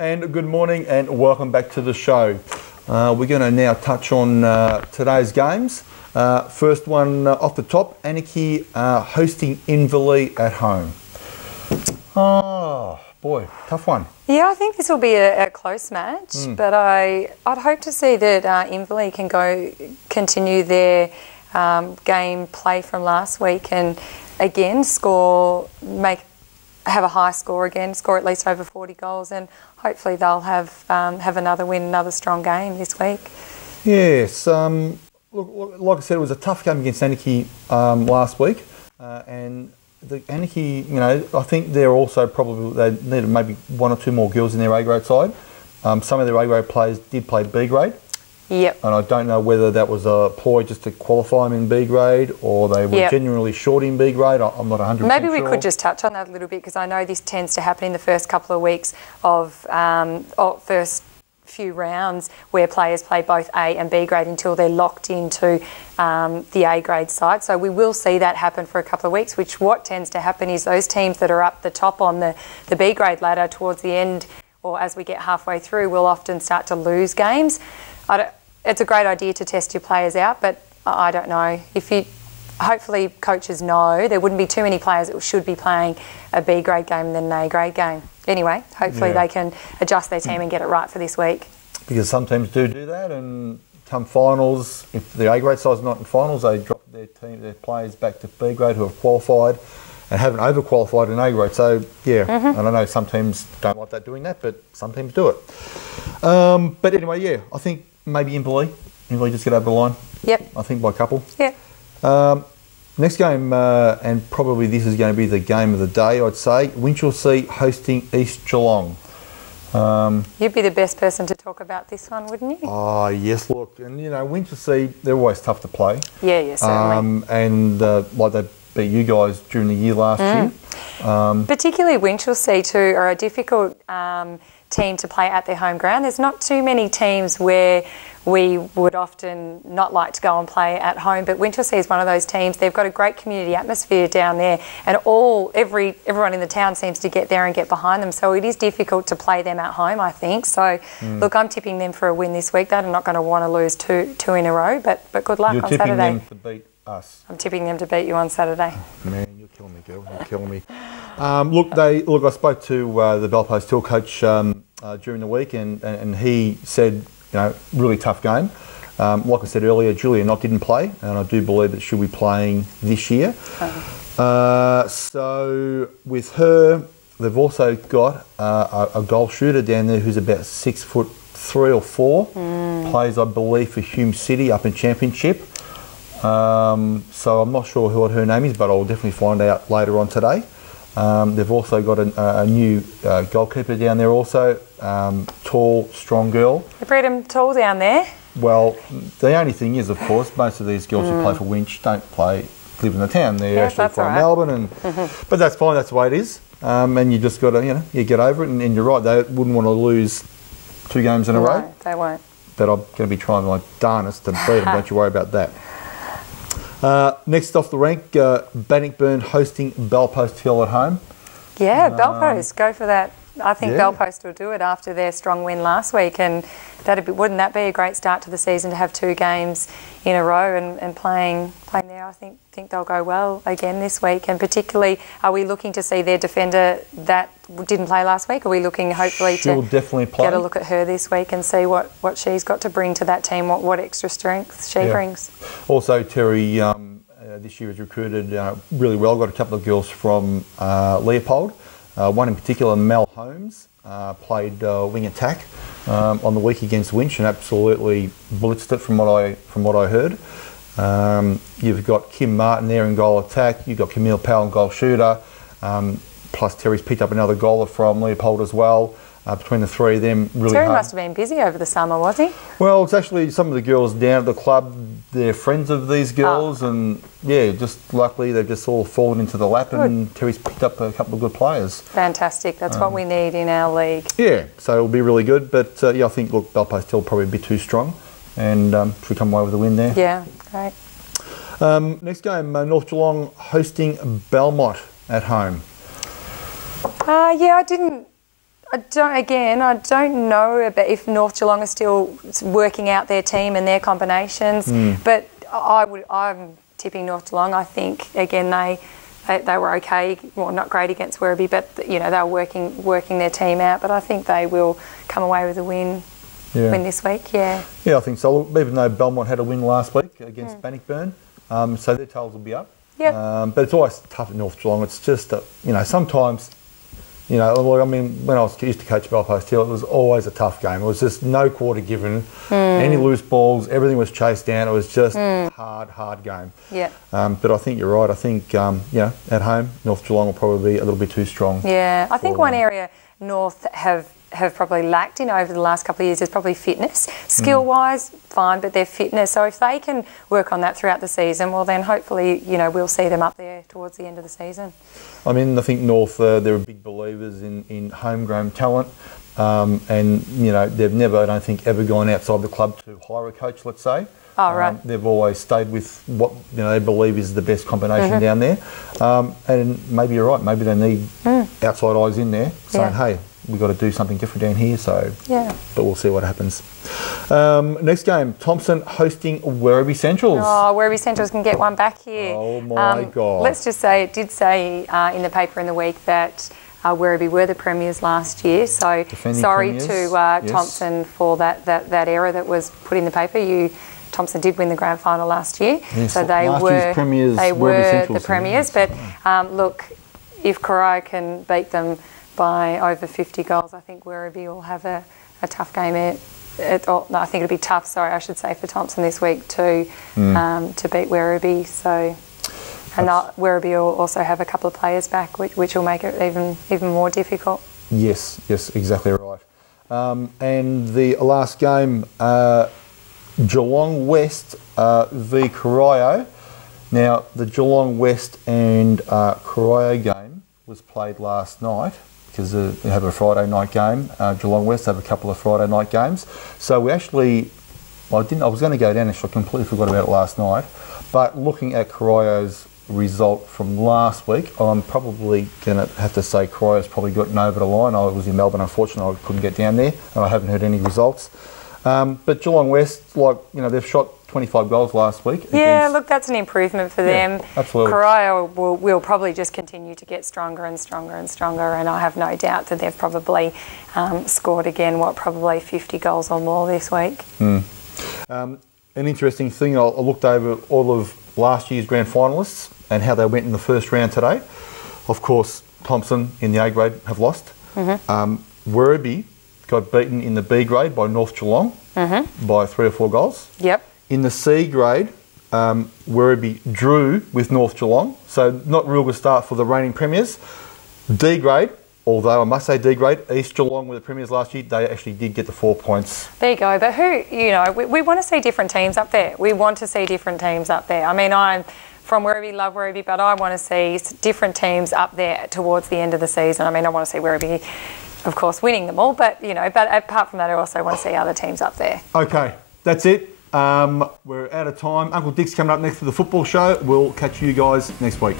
And good morning and welcome back to the show. We're going to now touch on today's games. First one off the top, Anarchy hosting Inverleigh at home. Oh boy, tough one. Yeah, I think this will be a close match, but I'd hope to see that Inverleigh can continue their game play from last week and again have a high score again, score at least over 40 goals, and hopefully they'll have another win, another strong game this week. Yes, look, like I said, it was a tough game against Anarchy last week, and the Anarchy, I think they're also they needed maybe one or two more girls in their A grade side. Some of their A grade players did play B grade. Yep. And I don't know whether that was a ploy just to qualify them in B grade or they were genuinely short in B grade. I'm not 100% Maybe we sure. could just touch on that a little bit because I know this tends to happen in the first couple of weeks of first few rounds where players play both A and B grade until they're locked into the A grade side. So we will see that happen for a couple of weeks, what tends to happen is those teams that are up the top on the B grade ladder towards the end or as we get halfway through will often start to lose games. It's a great idea to test your players out, but I don't know. Hopefully coaches know there wouldn't be too many players that should be playing a B grade game and then an A grade game. Anyway, hopefully they can adjust their team and get it right for this week. Because some teams do that, and come finals, if the A grade side's not in finals, they drop their players back to B grade who have qualified and haven't overqualified in A grade. So and I know some teams don't like doing that, but some teams do it. But anyway, I think maybe Inverleigh just get over the line. Yep. I think by a couple. Yep. Next game, and probably this is going to be the game of the day, I'd say, Winchelsea hosting East Geelong. You'd be the best person to talk about this one, wouldn't you? Oh, yes, look, and Winchelsea, they're always tough to play. Yeah, certainly. And like they beat you guys during the year last year. Particularly Winchelsea too are a difficult team to play at their home ground. There's not too many teams where we would often not like to go and play at home, but Winchelsea is one of those teams. They've got a great community atmosphere down there, and everyone in the town seems to get there and get behind them. So it is difficult to play them at home, I think. So look, I'm tipping them for a win this week. They're not going to want to lose two in a row, but good luck on Saturday. You're tipping them to beat us. I'm tipping them to beat you on Saturday. Oh, man, you're killing me, girl. You're killing me. I spoke to the Belpost Hill coach during the week, and he said, really tough game. Like I said earlier, Julia Knott didn't play, and I do believe that she'll be playing this year. So with her, they've also got a goal shooter down there who's about 6'3" or 4. Plays, I believe, for Hume City up in Championship. So I'm not sure what her name is, but I'll definitely find out later on today. They've also got a new goalkeeper down there also, tall, strong girl. They breed them tall down there? Well, the only thing is, of course, most of these girls who play for Winch don't live in the town. They're actually from Melbourne, but that's fine, that's the way it is. And you just got to, you get over it, and you're right, they wouldn't want to lose 2 games in a row. No, they won't. But I'm going to be trying my darnest to beat them, don't you worry about that. Next off the rank, Bannockburn hosting Belpost Hill at home. Yeah, Belpost, go for that. I think Belpost will do it after their strong win last week, and wouldn't that be a great start to the season to have 2 games in a row and playing there? I think they'll go well again this week, and particularly, are we looking to see their defender that didn't play last week? Are we looking hopefully She'll to definitely play. Get a look at her this week and see what she's got to bring to that team, what extra strength she brings? Also, Terry this year has recruited really well. Got a couple of girls from Leopold. One in particular, Mel Holmes, played wing attack on the week against Winch and absolutely blitzed it from what I heard. You've got Kim Martin there in goal attack. You've got Camille Powell in goal shooter. Plus Terry's picked up another goaler from Leopold as well. Between the three of them, really Terry hard. Must have been busy over the summer, was he? Well, it's actually some of the girls down at the club, they're friends of these girls, and just luckily they've just all fallen into the lap, and Terry's picked up a couple of good players. Fantastic, that's what we need in our league. Yeah, so it'll be really good, but I think, look, Belpost Hill probably a bit too strong, and should come away with a win there. Yeah, great. Next game, North Geelong hosting Belmont at home. I don't know about if North Geelong are still working out their team and their combinations, but I'm tipping North Geelong. I think again they were okay, well not great against Werribee, but you know they were working their team out. But I think they will come away with a win this week. Yeah. Yeah, I think so. Even though Belmont had a win last week against Bannockburn, so their totals will be up. Yep. But it's always tough at North Geelong. It's just you know sometimes. You know, I mean, when I used to coach Belfast Hill, it was always a tough game. It was just no quarter given, any loose balls, everything was chased down. It was just hard game. Yeah. But I think you're right. I think, you know, at home, North Geelong will probably be a little bit too strong. Yeah, I think one area North have probably lacked in over the last couple of years is probably fitness. Skill-wise, fine, but their fitness. So if they can work on that throughout the season, well then hopefully, you know, we'll see them up there towards the end of the season. I mean, I think North, they're big believers in homegrown talent. And, you know, they've never, I don't think, ever gone outside the club to hire a coach, let's say. Oh, right. They've always stayed with what they believe is the best combination down there. And maybe you're right, maybe they need outside eyes in there saying, hey, we've got to do something different down here, so but we'll see what happens. Next game, Thompson hosting Werribee Centrals. Oh, Werribee Centrals can get one back here. Oh my God. Let's just say, it did say in the paper in the week that Werribee were the premiers last year, so defending sorry premiers. to Thompson for that error that was put in the paper. Thompson did win the grand final last year, so they were the premiers. But look, if Corio can beat them by over 50 goals, I think Werribee will have a tough game. I think it'll be tough, I should say, for Thompson this week to beat Werribee. So, and Werribee will also have a couple of players back, which will make it even more difficult. Yes, exactly right. And the last game, Geelong West v Corio. Now, the Geelong West and Corio game was played last night, because they have a Friday night game. Geelong West have a couple of Friday night games. So we actually, I was going to go down, actually I completely forgot about it last night. But looking at Corio's result from last week, I'm probably going to have to say Corio's probably gotten over the line. I was in Melbourne, unfortunately, I couldn't get down there, and I haven't heard any results. But Geelong West, they've shot 25 goals last week. Yeah, look, that's an improvement for them. Absolutely. Corio will probably just continue to get stronger and stronger and stronger, and I have no doubt that they've probably scored again, probably 50 goals or more this week. An interesting thing, I looked over all of last year's grand finalists and how they went in the first round today. Of course, Thompson in the A grade have lost. Werribee got beaten in the B grade by North Geelong by 3 or 4 goals. Yep. In the C grade, Werribee drew with North Geelong, so not real good start for the reigning premiers. D grade, although I must say D grade, East Geelong were the premiers last year, they actually did get the 4 points. There you go, but we want to see different teams up there. We want to see different teams up there. I mean, I'm from Werribee, love Werribee, but I want to see different teams up there towards the end of the season. I mean, I want to see Werribee, of course, winning them all, but but apart from that, I also want to see other teams up there. Okay, that's it. We're out of time. Uncle Dick's coming up next for the football show. We'll catch you guys next week.